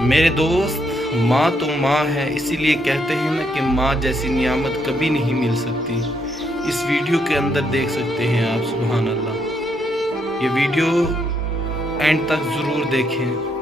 मेरे दोस्त, माँ तो माँ है, इसीलिए कहते हैं ना कि माँ जैसी नियामत कभी नहीं मिल सकती। इस वीडियो के अंदर देख सकते हैं आप, सुभान अल्लाह। ये वीडियो एंड तक ज़रूर देखें।